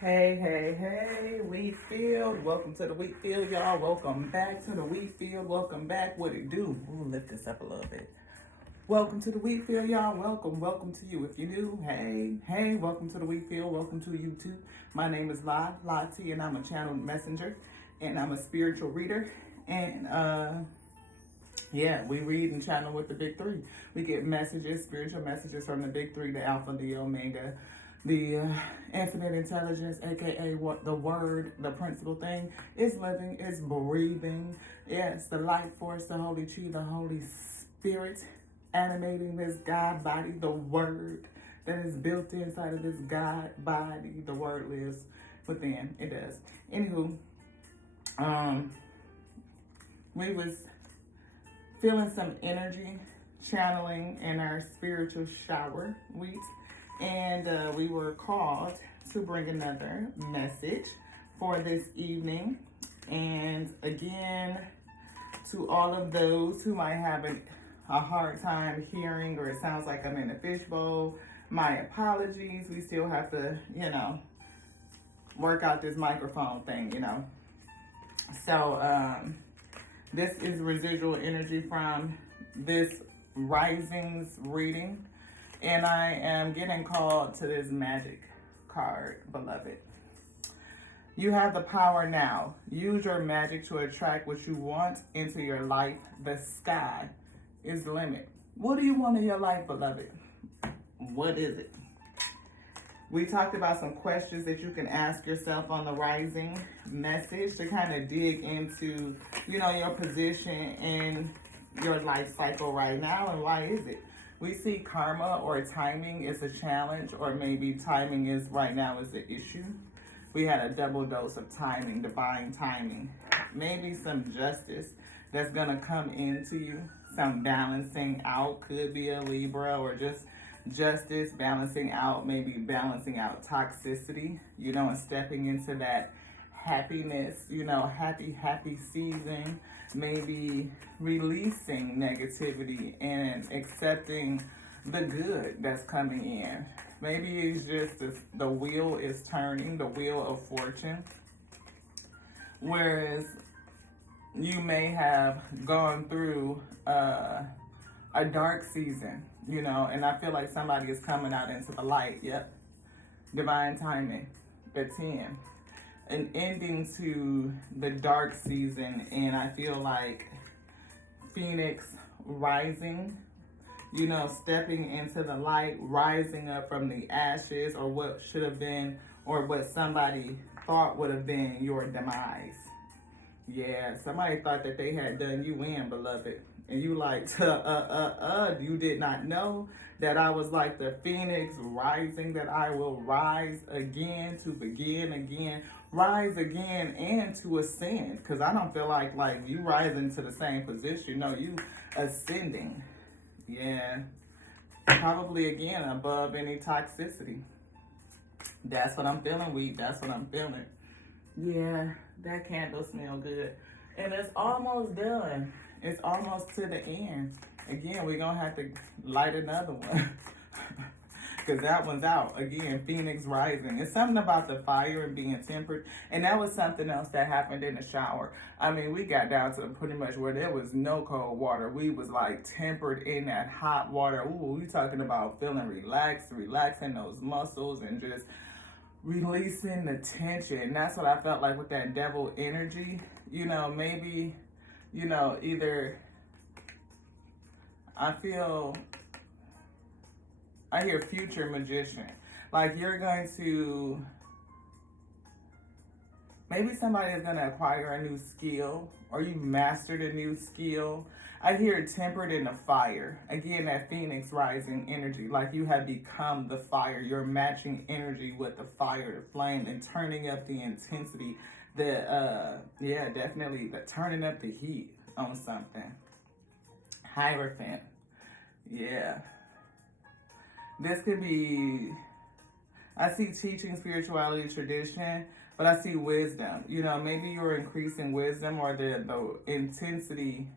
Hey, hey, hey, Wheat Field. Welcome to the Wheat Field, y'all. Welcome back to the Wheat Field. Welcome back. What it do? We'll lift this up a little bit. Welcome to the Wheat Field, y'all. Welcome to you. If you're new, hey, welcome to the Wheat Field. Welcome to YouTube. My name is Lati, and I'm a channel messenger, and I'm a spiritual reader. And yeah, we read and channel with the big three. We get messages, spiritual messages from the big three, the Alpha, the Omega, the infinite intelligence, aka what the word, the principal thing is living, is breathing. Yes, the life force, the Holy Chi, the Holy Spirit animating this God body, the word that is built inside of this God body. The word lives within. It does. Anywho, we was feeling some energy channeling in our spiritual shower week, and we were called to bring another message for this evening. And again, to all of those who might have a hard time hearing, or it sounds like I'm in a fishbowl, my apologies. We still have to, work out this microphone thing, So, this is residual energy from this Risings reading, and I am getting called to this magic card, beloved. You have the power now. Use your magic to attract what you want into your life. The sky is the limit. What do you want in your life, beloved? What is it? We talked about some questions that you can ask yourself on the rising message to kind of dig into, your position in your life cycle right now, and why is it? We see karma or timing is a challenge, or maybe timing is right now is the issue. We had a double dose of timing, divine timing. Maybe some justice that's going to come into you, some balancing out, could be a Libra, or just justice, balancing out, maybe balancing out toxicity, and stepping into that happiness, happy season, maybe releasing negativity and accepting the good that's coming in. Maybe it's just the wheel is turning, the wheel of fortune, whereas you may have gone through a dark season, and I feel like somebody is coming out into the light. Yep. Divine timing, the 10. An ending to the dark season, and I feel like Phoenix rising, stepping into the light, rising up from the ashes, or what should have been, or what somebody thought would have been your demise. Yeah, somebody thought that they had done you in, beloved. And you like, you did not know that I was like the phoenix rising, that I will rise again to begin again, rise again and to ascend. Because I don't feel like you rising to the same position. No, you ascending. Yeah. Probably again above any toxicity. That's what I'm feeling, Wheat. That's what I'm feeling. Yeah, that candle smells good. And it's almost done. It's almost to the end. Again, we're going to have to light another one. Because that one's out. Again, Phoenix rising. It's something about the fire and being tempered. And that was something else that happened in the shower. I mean, we got down to pretty much where there was no cold water. We was like tempered in that hot water. Ooh, we talking about feeling relaxed, relaxing those muscles, and just releasing the tension. That's what I felt like with that devil energy. Maybe, either I hear future magician. Like you're going to, maybe somebody is going to acquire a new skill, or you mastered a new skill. I hear tempered in the fire. Again, that Phoenix rising energy. Like you have become the fire. You're matching energy with the fire, the flame, and turning up the intensity. Definitely the turning up the heat on something. Hierophant. Yeah. This could be, I see teaching, spirituality, tradition, but I see wisdom. Maybe you're increasing wisdom, or the intensity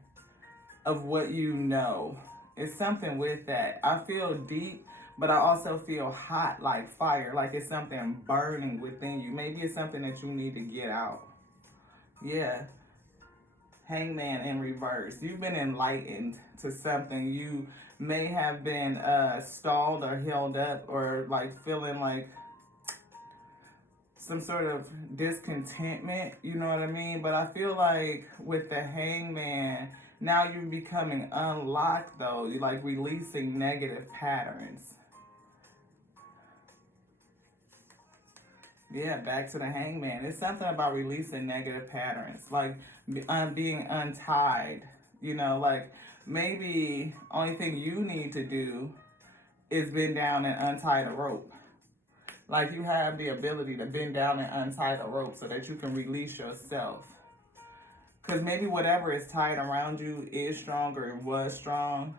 of what you know. It's something with that. I feel deep, But I also feel hot like fire, like it's something burning within you. Maybe it's something that you need to get out. Yeah. Hangman in reverse. You've been enlightened to something. You may have been stalled or held up, or like feeling like some sort of discontentment, you know what I mean? But I feel like with the Hangman, now you're becoming unlocked though. You're like releasing negative patterns. Yeah, back to the Hangman. It's something about releasing negative patterns, like being untied. You know, like maybe only thing you need to do is bend down and untie the rope. Like you have the ability to bend down and untie the rope so that you can release yourself. Because maybe whatever is tied around you is strong or it was strong.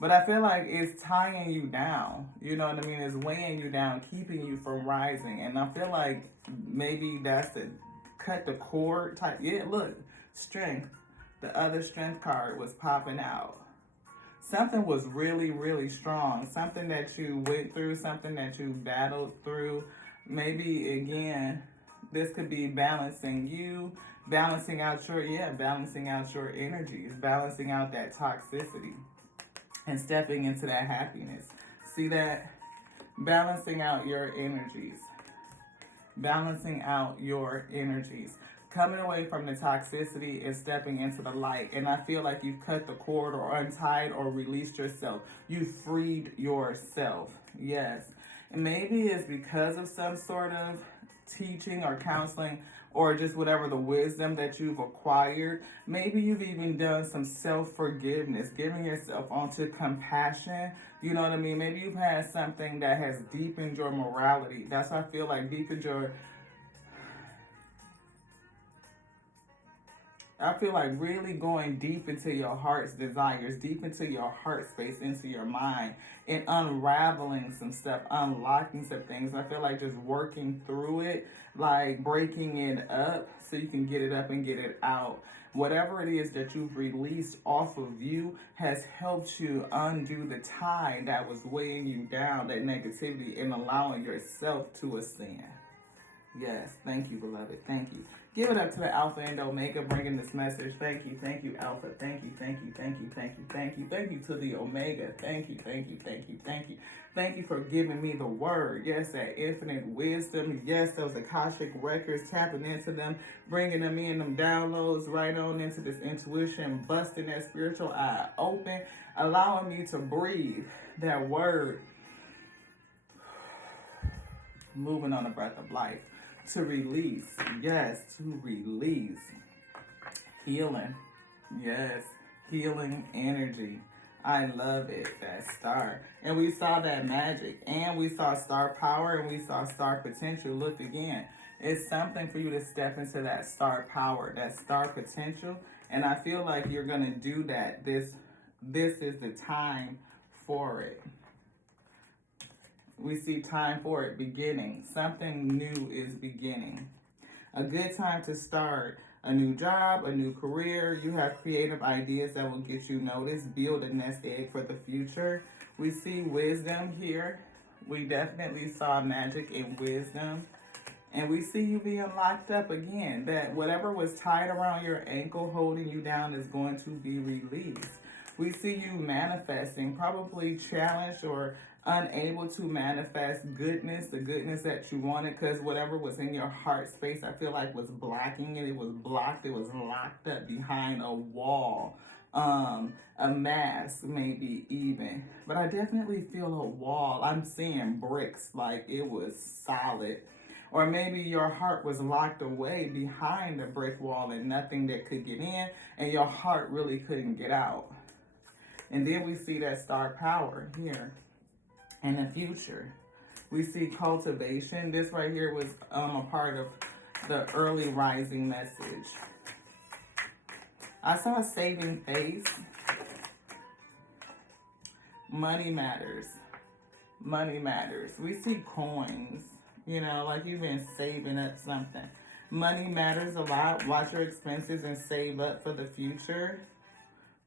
But I feel like it's tying you down. You know what I mean? It's weighing you down, keeping you from rising. And I feel like maybe that's the cut the cord type. Yeah, look, strength. The other strength card was popping out. Something was really, really strong. Something that you went through, something that you battled through. Maybe, again, this could be balancing you, balancing out your energies, balancing out that toxicity, and stepping into that happiness. See that? Balancing out your energies. Balancing out your energies. Coming away from the toxicity and stepping into the light. And I feel like you've cut the cord or untied or released yourself. You freed yourself. Yes. And maybe it's because of some sort of teaching or counseling or just whatever the wisdom that you've acquired. Maybe you've even done some self-forgiveness, giving yourself onto compassion. You know what I mean? Maybe you've had something that has deepened your morality. That's why I feel like deepened your... I feel like really going deep into your heart's desires, deep into your heart space, into your mind, and unraveling some stuff, unlocking some things. I feel like just working through it, like breaking it up so you can get it up and get it out. Whatever it is that you've released off of you has helped you undo the tie that was weighing you down, that negativity, and allowing yourself to ascend. Yes, thank you, beloved. Thank you. Give it up to the Alpha and Omega bringing this message. Thank you, Alpha. Thank you, thank you, thank you, thank you, thank you. Thank you to the Omega. Thank you, thank you, thank you, thank you. Thank you for giving me the word. Yes, that infinite wisdom. Yes, those Akashic records, tapping into them, bringing them in, them downloads right on into this intuition, busting that spiritual eye open, allowing me to breathe that word, moving on the breath of life. To release, yes, to release. Healing, yes, healing energy. I love it, that star. And we saw that magic, and we saw star power, and we saw star potential. Look again, it's something for you to step into that star power, that star potential. And I feel like you're going to do that. This is the time for it. We see time for it beginning. Something new is beginning. A good time to start a new job, a new career. You have creative ideas that will get you noticed. Build a nest egg for the future. We see wisdom here. We definitely saw magic and wisdom. And we see you being locked up again. That whatever was tied around your ankle holding you down is going to be released. We see you manifesting, probably challenged or unable to manifest goodness, the goodness that you wanted, because whatever was in your heart space, I feel like was blocking it. It was blocked. It was locked up behind a wall, a mask maybe even. But I definitely feel a wall. I'm seeing bricks, like it was solid. Or maybe your heart was locked away behind the brick wall and nothing that could get in, and your heart really couldn't get out. And then we see that star power here. In the future, we see cultivation. This right here was a part of the early rising message. I saw a saving face. Money matters. Money matters. We see coins, you know, like you've been saving up something. Money matters a lot. Watch your expenses and save up for the future.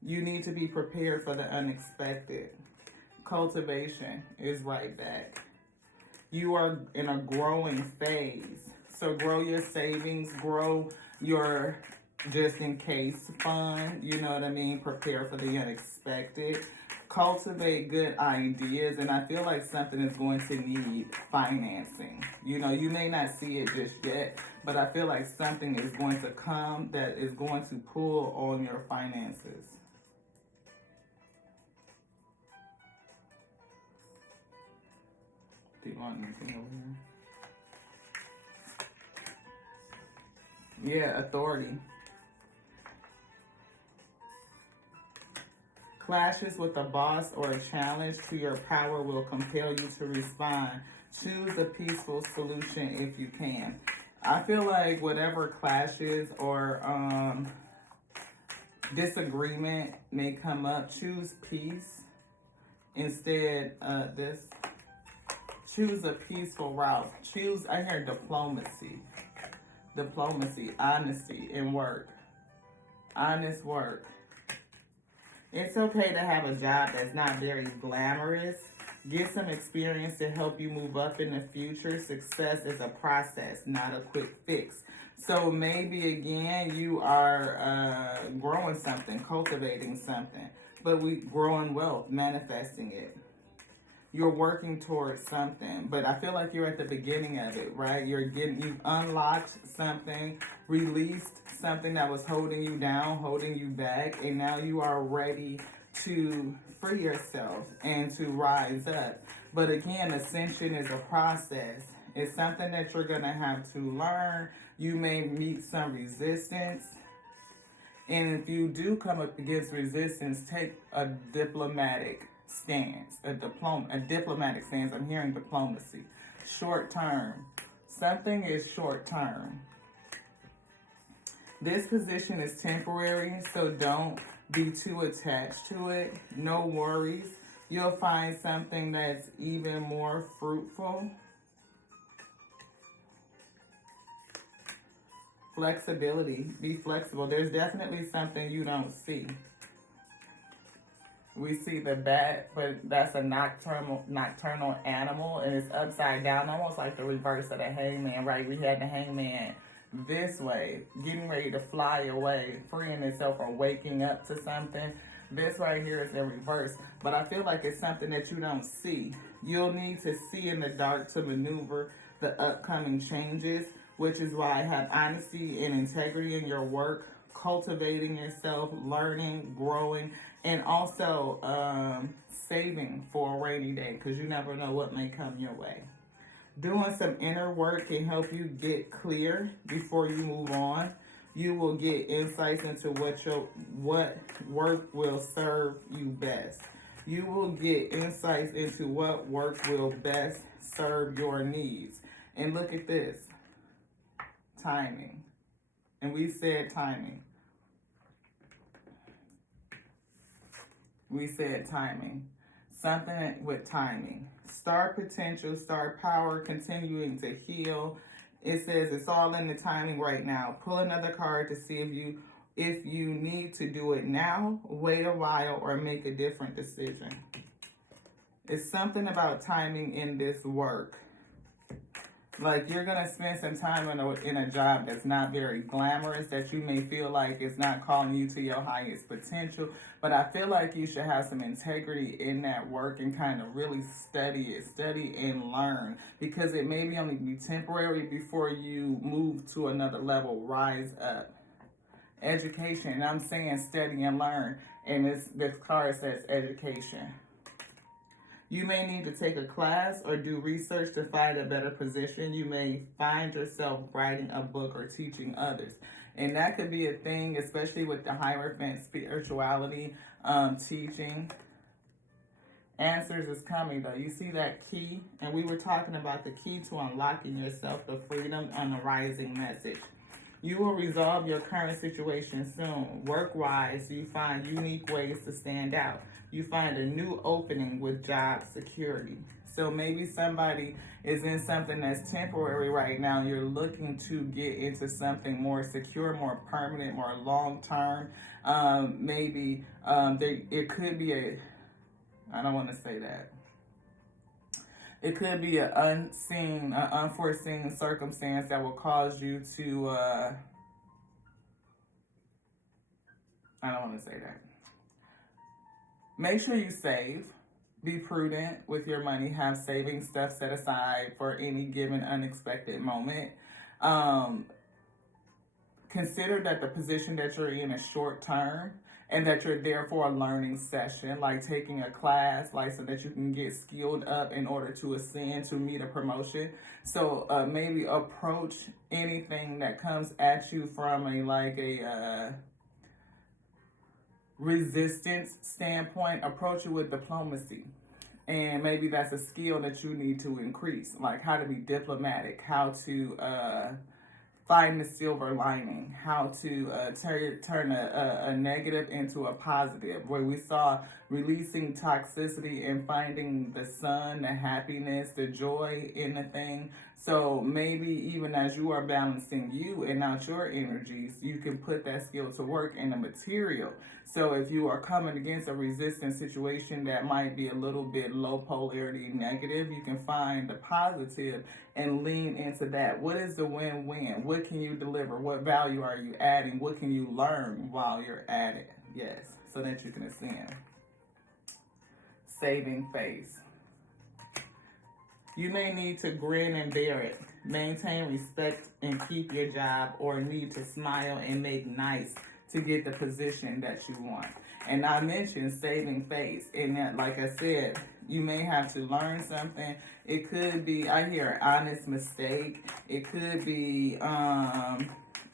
You need to be prepared for the unexpected. Cultivation is right back. You are in a growing phase. So grow your savings, grow your just in case fund, you know what I mean? Prepare for the unexpected. Cultivate good ideas, and I feel like something is going to need financing. You know, you may not see it just yet, but I feel like something is going to come that is going to pull on your finances. Do you want anything over here? Yeah, authority. Clashes with a boss or a challenge to your power will compel you to respond. Choose a peaceful solution if you can. I feel like whatever clashes or disagreement may come up, choose peace instead of this. Choose a peaceful route. Choose, I hear diplomacy. Diplomacy, honesty, and work. Honest work. It's okay to have a job that's not very glamorous. Get some experience to help you move up in the future. Success is a process, not a quick fix. So maybe again you are growing something, cultivating something, but we growing wealth, manifesting it. You're working towards something, but I feel like you're at the beginning of it, right? You've unlocked something, released something that was holding you down, holding you back, and now you are ready to free yourself and to rise up. But again, ascension is a process. It's something that you're going to have to learn. You may meet some resistance. And if you do come up against resistance, take a diplomatic stance, a diplomatic stance. I'm hearing diplomacy. Short term. Something is short term. This position is temporary, so don't be too attached to it. No worries. You'll find something that's even more fruitful. Flexibility. Be flexible. There's definitely something you don't see. We see the bat, but that's a nocturnal animal, and it's upside down, almost like the reverse of the hangman, right? We had the hangman this way, getting ready to fly away, freeing itself or waking up to something. This right here is in reverse, but I feel like it's something that you don't see. You'll need to see in the dark to maneuver the upcoming changes, which is why I have honesty and integrity in your work, cultivating yourself, learning, growing, and also saving for a rainy day, because you never know what may come your way. Doing some inner work can help you get clear before you move on. You will get insights into what work will serve you best. You will get insights into what work will best serve your needs. And look at this. Timing. And we said timing. We said timing. Something with timing. Star potential, star power, continuing to heal. It says it's all in the timing right now. Pull another card to see if you need to do it now, wait a while, or make a different decision. It's something about timing in this work. Like you're going to spend some time in a job that's not very glamorous, that you may feel like it's not calling you to your highest potential. But I feel like you should have some integrity in that work and kind of really study and learn. Because it may only be temporary before you move to another level, rise up. Education, and I'm saying study and learn. And this card says education. You may need to take a class or do research to find a better position. You may find yourself writing a book or teaching others. And that could be a thing, especially with the Hierophant spirituality, teaching. Answers is coming, though. You see that key? And we were talking about the key to unlocking yourself, the freedom and the rising message. You will resolve your current situation soon. Work-wise, you find unique ways to stand out. You find a new opening with job security. So maybe somebody is in something that's temporary right now. You're looking to get into something more secure, more permanent, more long-term. It could be I don't want to say that. It could be an unseen, an unforeseen circumstance that will cause you to, I don't want to say that. Make sure you save. Be prudent with your money. Have saving stuff set aside for any given unexpected moment. Consider that the position that you're in is short term and that you're there for a learning session, like taking a class, like so that you can get skilled up in order to ascend, to meet a promotion. So maybe approach anything that comes at you from a resistance standpoint. Approach it with diplomacy. And maybe that's a skill that you need to increase, like how to be diplomatic, how to find the silver lining, how to turn a negative into a positive, where we saw releasing toxicity and finding the sun, the happiness, the joy in the thing. So maybe even as you are balancing you and not your energies, you can put that skill to work in the material. So if you are coming against a resistant situation that might be a little bit low polarity negative, you can find the positive and lean into that. What is the win-win? What can you deliver? What value are you adding? What can you learn while you're at it? Yes, so that you can ascend. Saving face. You may need to grin and bear it, maintain respect and keep your job, or need to smile and make nice to get the position that you want. And I mentioned saving face, and that, like I said, you may have to learn something. It could be, I hear, an honest mistake. It could be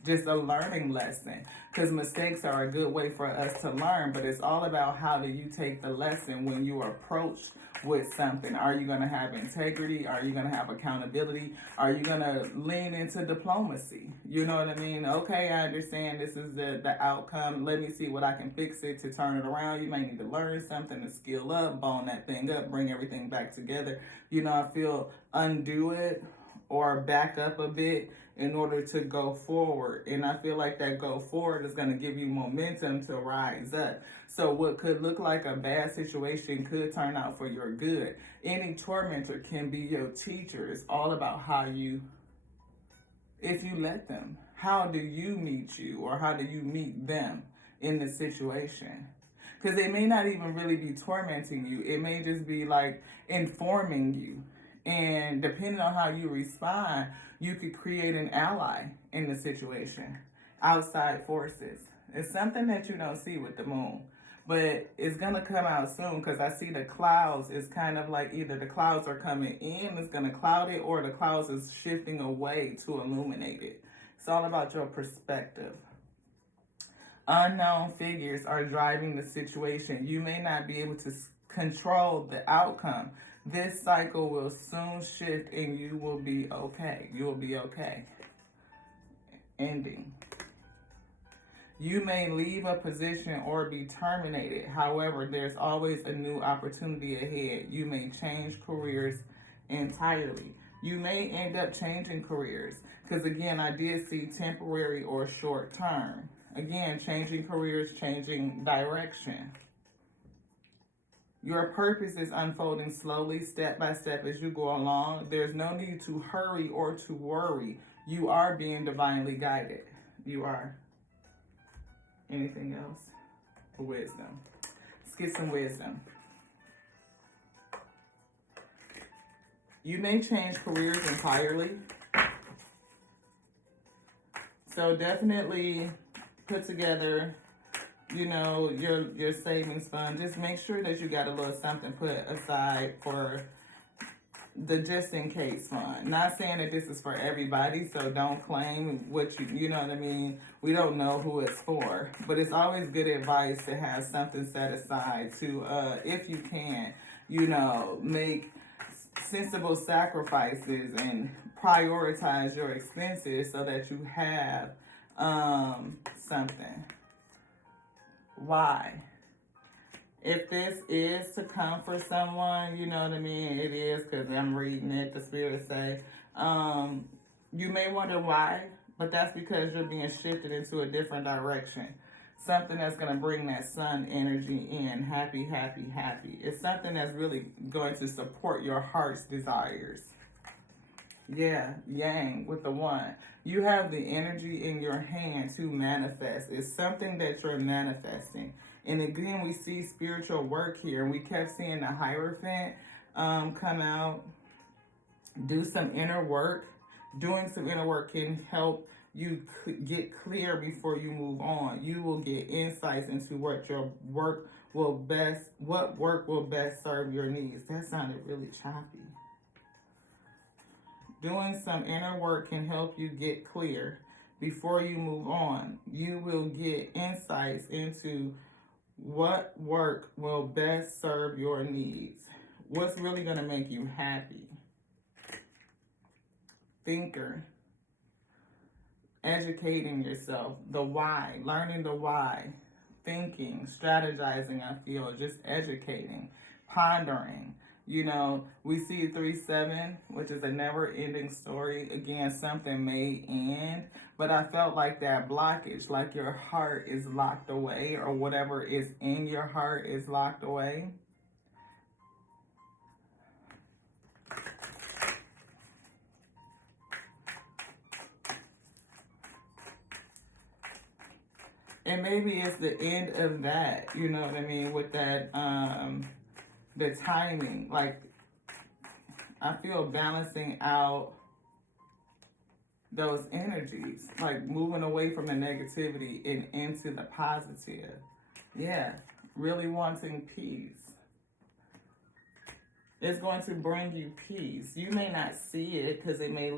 just a learning lesson, because mistakes are a good way for us to learn, but it's all about how do you take the lesson when you are approached with something. Are you going to have integrity? Are you going to have accountability? Are you going to lean into diplomacy? You know what I mean? Okay, I understand this is the outcome. Let me see what I can fix it to turn it around. You may need to learn something to skill up, bone that thing up, bring everything back together. You know, I feel undo it or back up a bit in order to go forward. And I feel like that go forward is going to give you momentum to rise up. So what could look like a bad situation could turn out for your good. Any tormentor can be your teacher. It's all about how you, if you let them, how do you meet you, or how do you meet them in the situation? Because they may not even really be tormenting you. It may just be like informing you. And depending on how you respond, you could create an ally in the situation. Outside forces. It's something that you don't see with the moon. But it's going to come out soon, because I see the clouds. It's kind of like either the clouds are coming in, it's going to cloud it, or the clouds is shifting away to illuminate it. It's all about your perspective. Unknown figures are driving the situation. You may not be able to control the outcome. This cycle will soon shift and you will be okay. You will be okay. Ending. You may leave a position or be terminated. However, there's always a new opportunity ahead. You may change careers entirely. You may end up changing careers, because again, I did see temporary or short term. Again, changing careers, changing direction. Your purpose is unfolding slowly, step by step as you go along. There's no need to hurry or to worry. You are being divinely guided. You are. Anything else? Wisdom. Let's get some wisdom. You may change careers entirely. So definitely put together, you know, your savings fund. Just make sure that you got a little something put aside for the just in case fund. Not saying that this is for everybody, so don't claim what you know what I mean? We don't know who it's for, but it's always good advice to have something set aside to, if you can, you know, make sensible sacrifices and prioritize your expenses so that you have something. Why? If this is to come for someone, you know what I mean? It is, because I'm reading it, the Spirit say. You may wonder why, but that's because you're being shifted into a different direction. Something that's going to bring that sun energy in. Happy, happy, happy. It's something that's really going to support your heart's desires. Yeah, yang with the one. You have the energy in your hand to manifest. It's something that you're manifesting. And again, we see spiritual work here. We kept seeing the Hierophant come out. Do some inner work. Doing some inner work can help you get clear before you move on. You will get insights into what work will best serve your needs. That sounded really choppy. Doing some inner work can help you get clear before you move on. You will get insights into what work will best serve your needs. What's really going to make you happy? Thinker. Educating yourself. The why. Learning the why. Thinking. Strategizing, I feel. Just educating. Pondering. You know, we see 3-7, which is a never-ending story. Again, something may end, but I felt like that blockage, like your heart is locked away, or whatever is in your heart is locked away. And maybe it's the end of that, you know what I mean, with that, the timing. Like, I feel balancing out those energies, like moving away from the negativity and into the positive. Yeah, really wanting peace. It's going to bring you peace. You may not see it because it may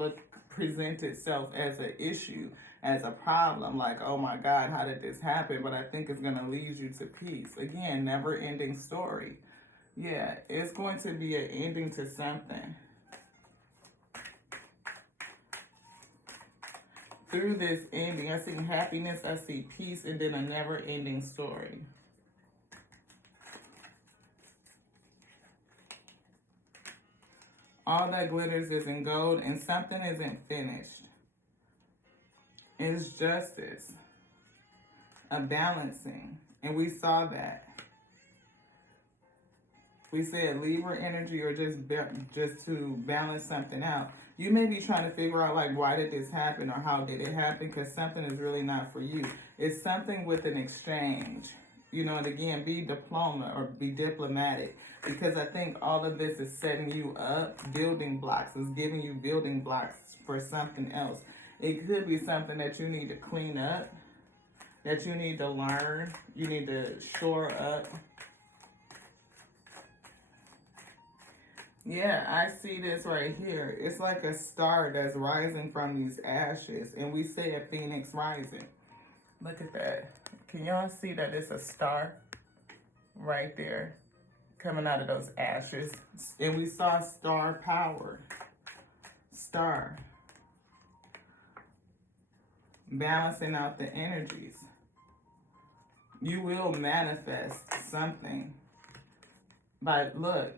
present itself as an issue, as a problem, like, oh my God, how did this happen? But I think it's going to lead you to peace. Again, never-ending story. Yeah, it's going to be an ending to something. Through this ending, I see happiness, I see peace, and then a never-ending story. All that glitters isn't gold, and something isn't finished. It's justice, a balancing, and we saw that. We said Libra energy, or just to balance something out. You may be trying to figure out, like, why did this happen, or how did it happen, because something is really not for you. It's something with an exchange. You know, and again, be diplomatic, because I think all of this is setting you up, building blocks. It's giving you building blocks for something else. It could be something that you need to clean up, that you need to learn, you need to shore up. Yeah, I see this right here. It's like a star that's rising from these ashes. And we say a phoenix rising. Look at that. Can y'all see that it's a star right there coming out of those ashes? And we saw star power. Star. Balancing out the energies. You will manifest something. But look.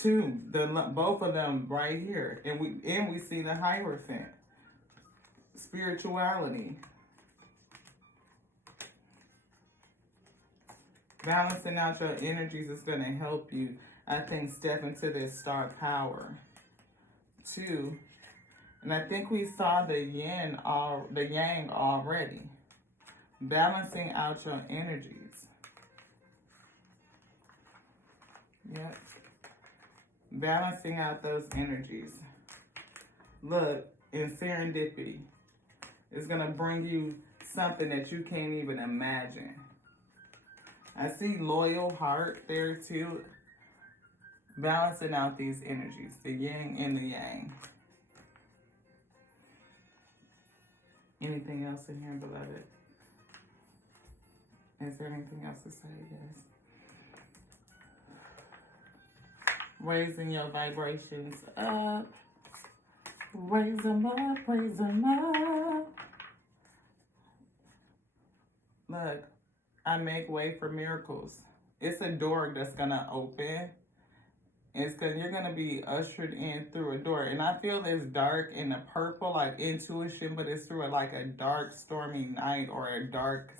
Two, both of them right here, and we see the Hierophant, spirituality, balancing out your energies is going to help you, I think, step into this star power. Two, and I think we saw the yang already, balancing out your energies. Yep. Balancing out those energies. Look, in serendipity, it's going to bring you something that you can't even imagine. I see loyal heart there too. Balancing out these energies, the yin and the yang. Anything else in here, beloved? Is there anything else to say, guys? Raising your vibrations up. Raise them up, raise them up. Look, I make way for miracles. It's a door that's going to open. It's because you're going to be ushered in through a door. And I feel this dark in the purple, like intuition, but it's through like a dark, stormy night or a dark,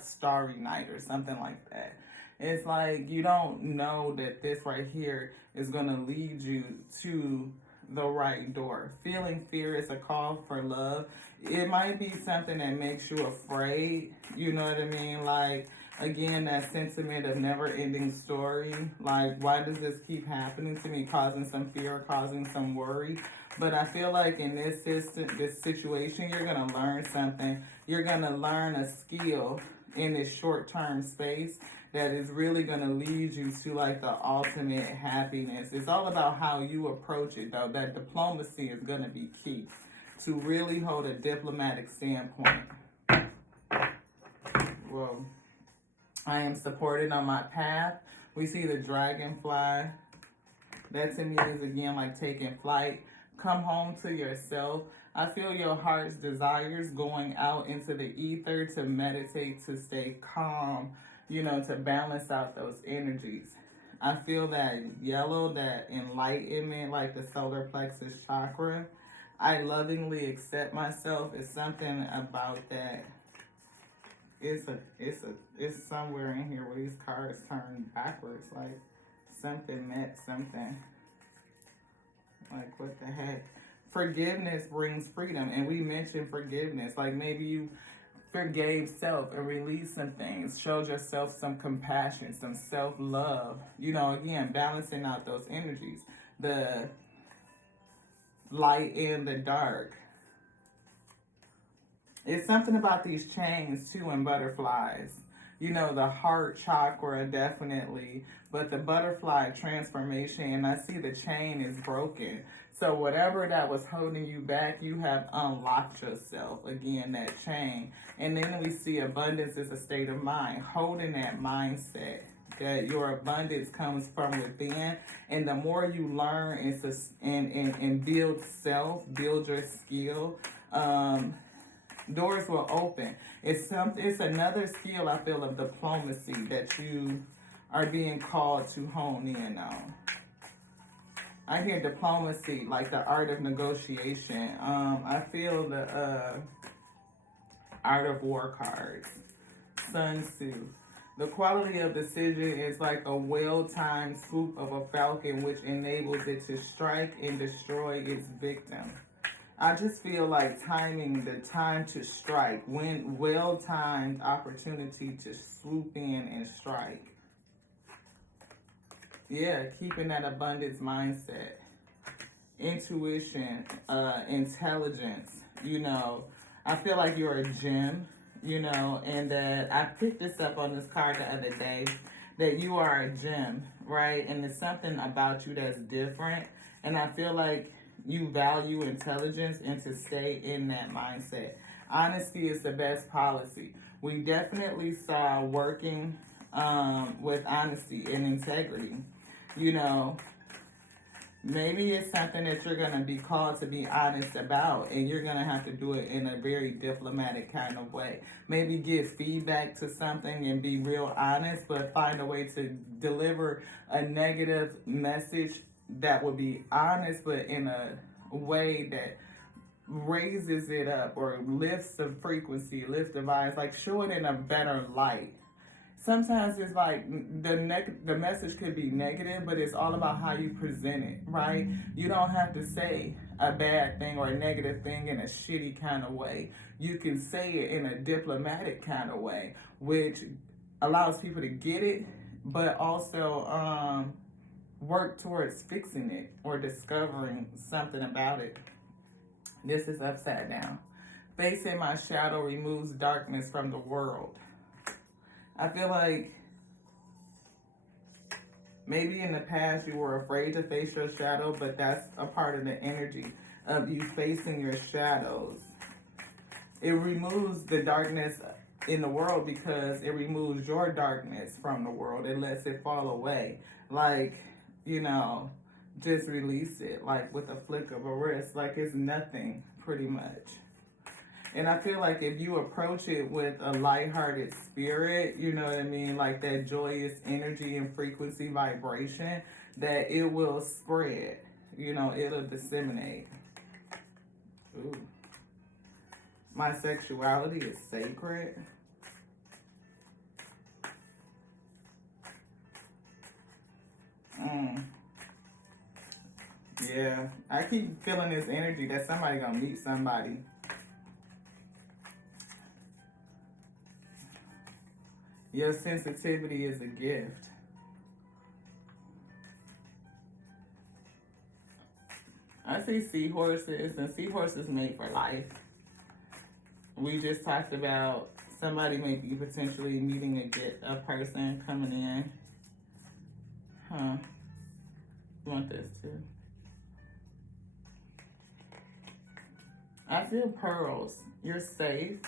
starry night or something like that. It's like you don't know that this right here is going to lead you to the right door. Feeling fear is a call for love. It might be something that makes you afraid. You know what I mean? Like, again, that sentiment of never ending story. Like, why does this keep happening to me? Causing some fear, causing some worry. But I feel like in this situation, you're going to learn something. You're going to learn a skill in this short-term space that is really going to lead you to like the ultimate happiness. It's all about how you approach it, though. That diplomacy is going to be key to really hold a diplomatic standpoint. Well, I am supported on my path. We see the dragonfly. That to me is again like taking flight. Come home to yourself. I feel your heart's desires going out into the ether to meditate, to stay calm, you know, to balance out those energies. I feel that yellow, that enlightenment, like the solar plexus chakra. I lovingly accept myself. It's something about that. It's somewhere in here where these cards turn backwards, like something met something. Like, what the heck? Forgiveness brings freedom, and we mentioned forgiveness. Like, maybe you forgave self and released some things, showed yourself some compassion, some self-love. You know, again, balancing out those energies. The light and the dark. It's something about these chains, too, and butterflies. You know, the heart chakra, definitely. But the butterfly transformation, and I see the chain is broken. So whatever that was holding you back, you have unlocked yourself. Again, that chain. And then we see abundance is a state of mind. Holding that mindset that your abundance comes from within. And the more you learn and build self, build your skill, doors will open. It's another skill, I feel, of diplomacy that you are being called to hone in on. I hear diplomacy, like the art of negotiation. I feel the art of war cards. Sun Tzu. The quality of decision is like a well-timed swoop of a falcon which enables it to strike and destroy its victim. I just feel like timing, the time to strike, when well-timed opportunity to swoop in and strike. Yeah, keeping that abundance mindset. Intuition, intelligence, you know. I feel like you're a gem, you know, and that I picked this up on this card the other day, that you are a gem, right? And there's something about you that's different. And I feel like you value intelligence and to stay in that mindset. Honesty is the best policy. We definitely saw working with honesty and integrity. You know, maybe it's something that you're going to be called to be honest about, and you're going to have to do it in a very diplomatic kind of way. Maybe give feedback to something and be real honest, but find a way to deliver a negative message that would be honest, but in a way that raises it up or lifts the frequency, lifts the vibes, like show it in a better light. Sometimes it's like the message could be negative, but it's all about how you present it, right? You don't have to say a bad thing or a negative thing in a shitty kind of way. You can say it in a diplomatic kind of way, which allows people to get it, but also work towards fixing it or discovering something about it. This is upside down. Facing my shadow removes darkness from the world. I feel like maybe in the past you were afraid to face your shadow, but that's a part of the energy of you facing your shadows. It removes the darkness in the world because it removes your darkness from the world. It lets it fall away. Like, you know, just release it, like with a flick of a wrist, like it's nothing, pretty much. And I feel like if you approach it with a lighthearted spirit, you know what I mean, like that joyous energy and frequency vibration, that it will spread. You know, it'll disseminate. Ooh. My sexuality is sacred. Yeah, I keep feeling this energy that somebody gonna meet somebody. Your sensitivity is a gift. I see seahorses, and seahorses made for life. We just talked about somebody may be potentially meeting a person coming in. Huh. You want this too? I feel pearls. You're safe.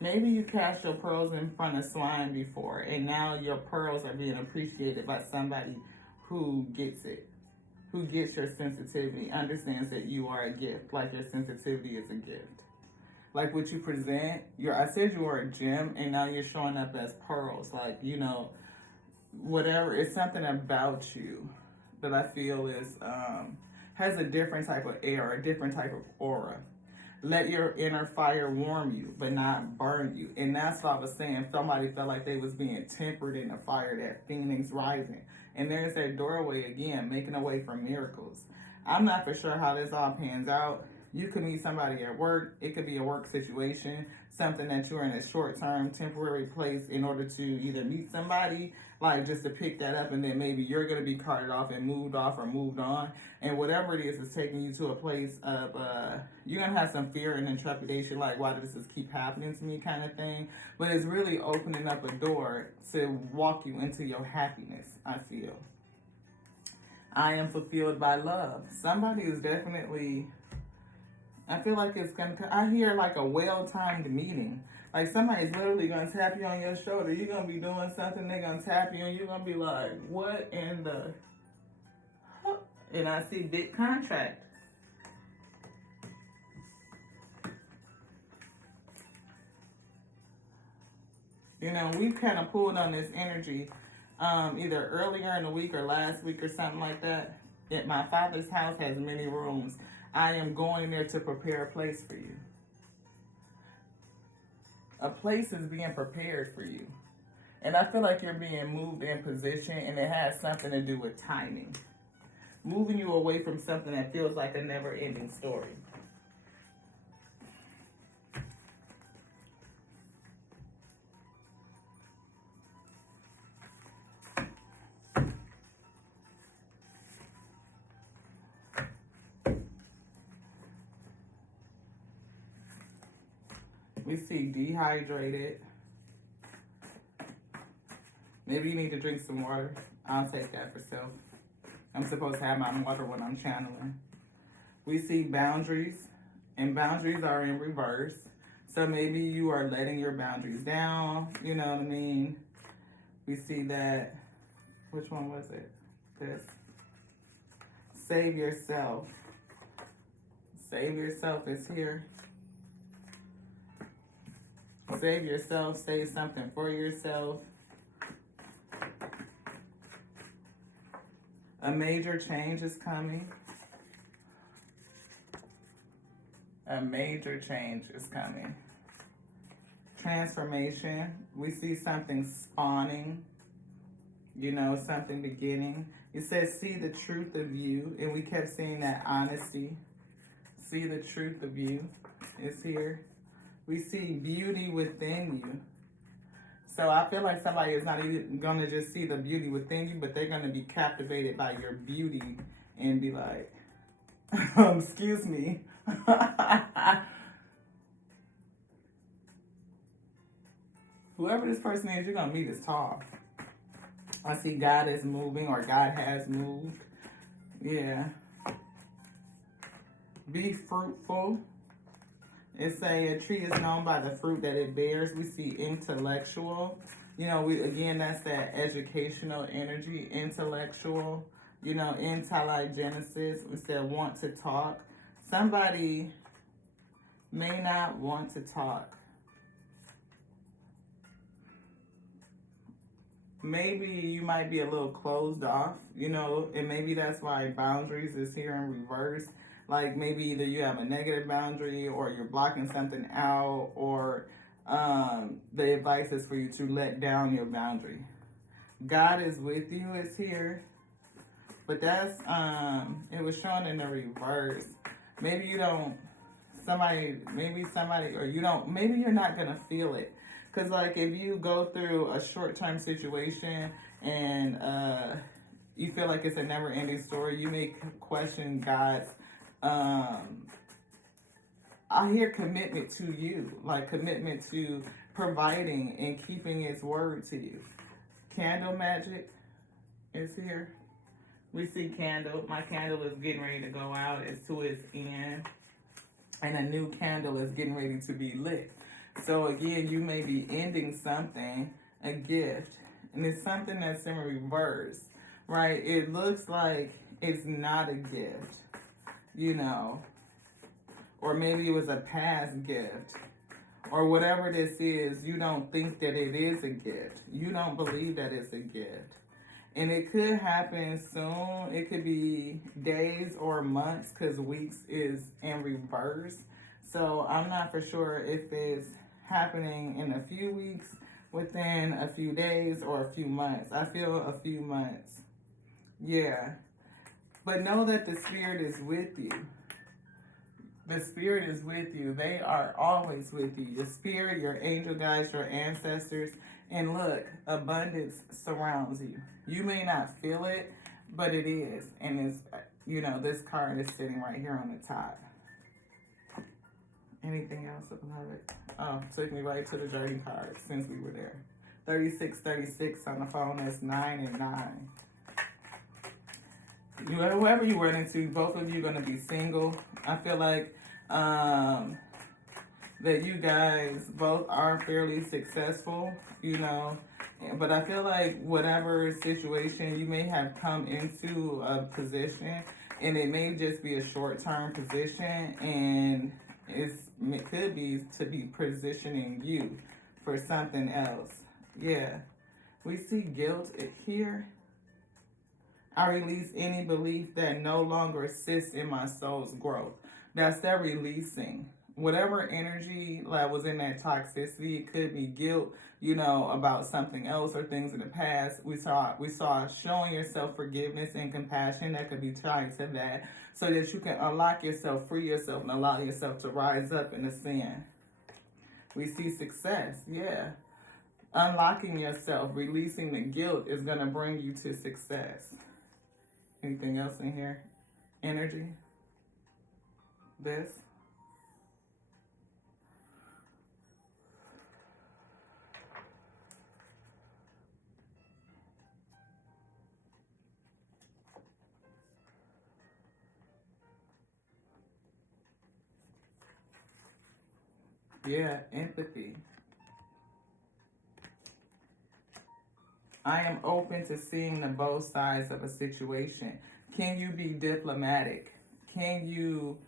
Maybe you cast your pearls in front of swine before, and now your pearls are being appreciated by somebody who gets it, who gets your sensitivity, understands that you are a gift, like your sensitivity is a gift. Like what you present, I said you were a gem, and now you're showing up as pearls. Like, you know, whatever, it's something about you that I feel is, has a different type of air, a different type of aura. Let your inner fire warm you, but not burn you. And that's what I was saying. Somebody felt like they was being tempered in the fire, that phoenix rising. And there's that doorway again, making a way for miracles. I'm not for sure how this all pans out. You could meet somebody at work. It could be a work situation, something that you're in a short-term, temporary place in order to either meet somebody, like just to pick that up, and then maybe you're going to be carted off and moved off or moved on. And whatever it is taking you to a place of, you're going to have some fear and trepidation, like, why does this keep happening to me kind of thing. But it's really opening up a door to walk you into your happiness, I feel. I am fulfilled by love. Somebody is definitely, I feel like it's going to, I hear like a well-timed meeting. Like somebody's literally going to tap you on your shoulder. You're going to be doing something, they're going to tap you, and you're going to be like, what in the... And I see big contract. You know, we've kind of pulled on this energy either earlier in the week or last week or something like that. My father's house has many rooms. I am going there to prepare a place for you. A place is being prepared for you. And I feel like you're being moved in position, and it has something to do with timing. Moving you away from something that feels like a never-ending story. We see dehydrated. Maybe you need to drink some water. I'll take that for self. I'm supposed to have my water when I'm channeling. We see boundaries, and boundaries are in reverse. So maybe you are letting your boundaries down, you know what I mean? We see that, which one was it? This. Save yourself. Save yourself is here. Save yourself, save something for yourself. A major change is coming. A major change is coming. Transformation. We see something spawning. You know, something beginning. It says, see the truth of you. And we kept seeing that honesty. See the truth of you is here. We see beauty within you. So I feel like somebody is not even going to just see the beauty within you, but they're going to be captivated by your beauty and be like, excuse me. Whoever this person is, you're going to meet is tall. I see God is moving, or God has moved. Yeah. Be fruitful. It say a tree is known by the fruit that it bears. We see intellectual. You know, again, that's that educational energy, intellectual. You know, intelligenesis. We said want to talk. Somebody may not want to talk. maybe you might be a little closed off, you know, and maybe that's why boundaries is here in reverse. Like maybe either you have a negative boundary or you're blocking something out, or the advice is for you to let down your boundary. God is with you is here, but that's it was shown in the reverse. Maybe you don't somebody or you don't, maybe you're not gonna feel it, because like if you go through a short-term situation and you feel like it's a never-ending story, you may question God's um I hear commitment to you, like commitment to providing and keeping his word to you. Candle magic is here. We see candle. My candle is getting ready to go out. It's to its end. And a new candle is getting ready to be lit. So again, you may be ending something, a gift, and it's something that's in reverse, right? It looks like it's not a gift, you know, or maybe it was a past gift, or whatever this is. You don't think that it is a gift. You don't believe that it's a gift. And it could happen soon. It could be days or months, because weeks is in reverse. So I'm not for sure if it's happening in a few weeks, within a few days, or a few months. I feel a few months. Yeah. But know that the Spirit is with you. The Spirit is with you. They are always with you. Your Spirit, your angel guides, your ancestors. And look, abundance surrounds you. You may not feel it, but it is. And it's, you know, this card is sitting right here on the top. Anything else about it? Oh, took me right to the journey card since we were there. 3636 on the phone. That's 9 and 9. Whoever you run into, both of you are going to be single. I feel like that you guys both are fairly successful, you know, but I feel like whatever situation you may have come into a position, and it may just be a short-term position, and it could be to be positioning you for something else. Yeah, we see guilt here. I release any belief that no longer assists in my soul's growth. That's that releasing. Whatever energy that was in that toxicity, it could be guilt, you know, about something else or things in the past. We saw showing yourself forgiveness and compassion that could be tied to that, so that you can unlock yourself, free yourself, and allow yourself to rise up and ascend. We see success, yeah. Unlocking yourself, releasing the guilt is going to bring you to success. Anything else in here? Energy? This? Yeah, empathy. I am open to seeing the both sides of a situation. Can you be diplomatic? Can you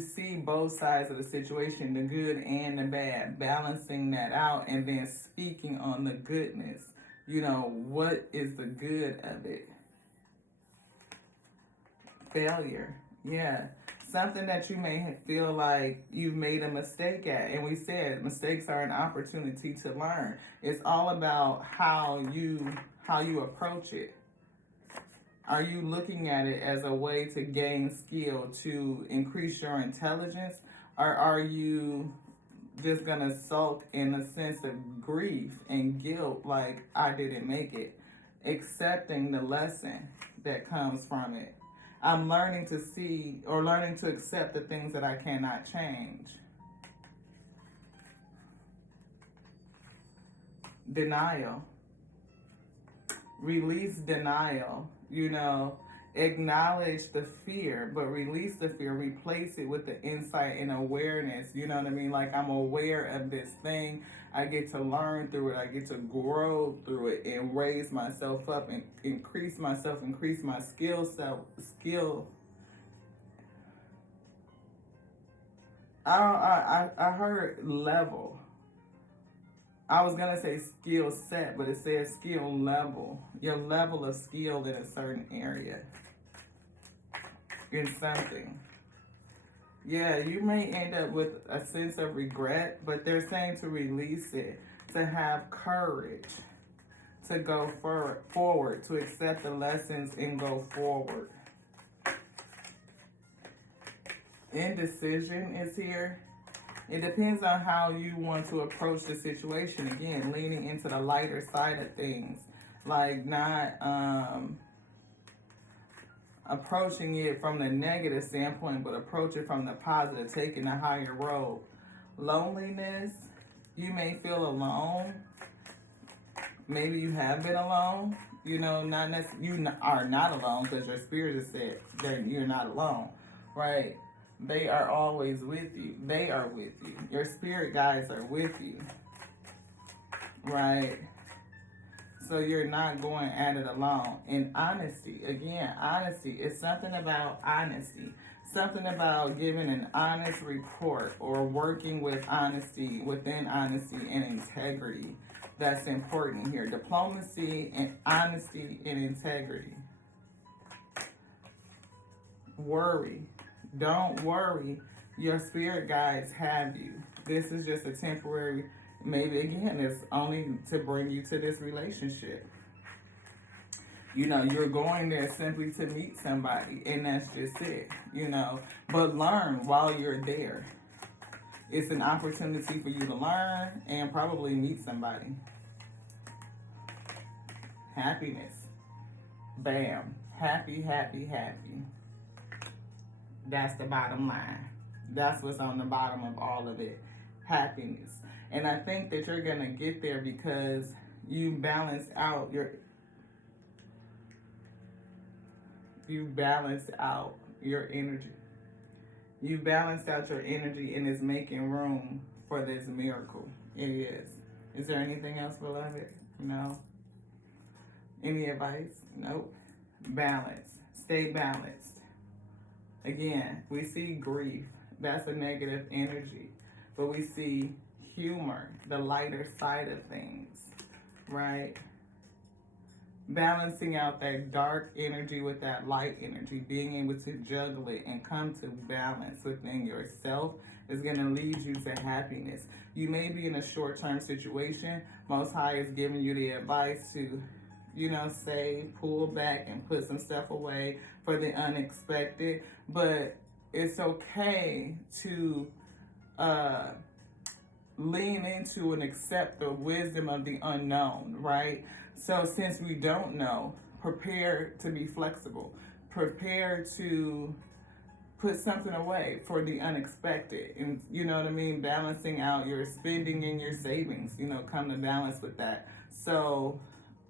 see both sides of the situation, the good and the bad, balancing that out and then speaking on the goodness? You know, what is the good of it? Failure. Yeah. Something that you may feel like you've made a mistake at. And we said mistakes are an opportunity to learn. It's all about how you approach it. Are you looking at it as a way to gain skill, to increase your intelligence? Or are you just going to sulk in a sense of grief and guilt, like I didn't make it? Accepting the lesson that comes from it. I'm learning to see, or learning to accept the things that I cannot change. Denial. Release denial. You know, acknowledge the fear, but release the fear. Replace it with the insight and awareness. You know what I mean? Like, I'm aware of this thing. I get to learn through it. I get to grow through it and raise myself up and increase myself, increase my skill. I heard level. I was going to say skill set, but it says skill level. Your level of skill in a certain area. In something. Yeah, you may end up with a sense of regret, but they're saying to release it, to have courage, to go forward, to accept the lessons and go forward. Indecision is here. It depends on how you want to approach the situation. Again, leaning into the lighter side of things, like not approaching it from the negative standpoint, but approach it from the positive, taking a higher road. Loneliness, you may feel alone. Maybe you have been alone. You know, not necessarily, you are not alone, because your spirit has said that you're not alone, right? They are always with you. They are with you. Your spirit guides are with you, right? So you're not going at it alone. And honesty, again, honesty is something about honesty. Something about giving an honest report or working with honesty, within honesty and integrity. That's important here. Diplomacy and honesty and integrity. Worry. Don't worry. Your spirit guides have you. This is just a temporary, maybe again, it's only to bring you to this relationship. You know, you're going there simply to meet somebody, and that's just it, you know. But learn while you're there. It's an opportunity for you to learn and probably meet somebody. Happiness. Bam. Happy, happy, happy. That's the bottom line. That's what's on the bottom of all of it. Happiness. And I think that you're going to get there because you balance out your energy. You balanced out your energy, and it's making room for this miracle. It is. Is there anything else, beloved? No? Any advice? Nope. Balance. Stay balanced. Again, we see grief. That's a negative energy. But we see humor, the lighter side of things, right? Balancing out that dark energy with that light energy, being able to juggle it and come to balance within yourself is going to lead you to happiness. You may be in a short-term situation. Most High is giving you the advice to, you know, say, pull back and put some stuff away for the unexpected. But it's okay to lean into and accept the wisdom of the unknown, right? So since we don't know, prepare to be flexible. Prepare to put something away for the unexpected. And you know what I mean? Balancing out your spending and your savings, you know, come to balance with that. So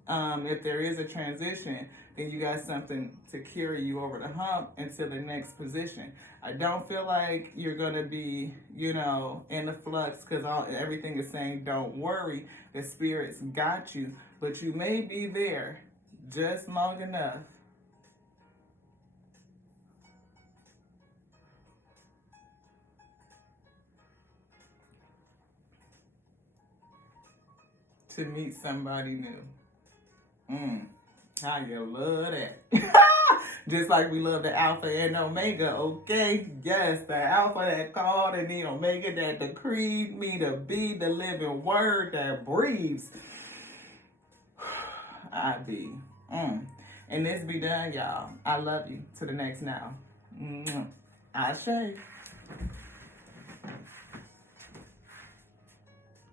if there is a transition, then you got something to carry you over the hump into the next position. I don't feel like you're going to be, you know, in the flux because everything is saying don't worry. The spirits got you. But you may be there just long enough to meet somebody new. How you love that. Just like we love the Alpha and Omega, okay? Yes, the Alpha that called and the Omega that decreed me to be the living word that breathes. I be. And this be done, y'all. I love you. To the next now. Ashe.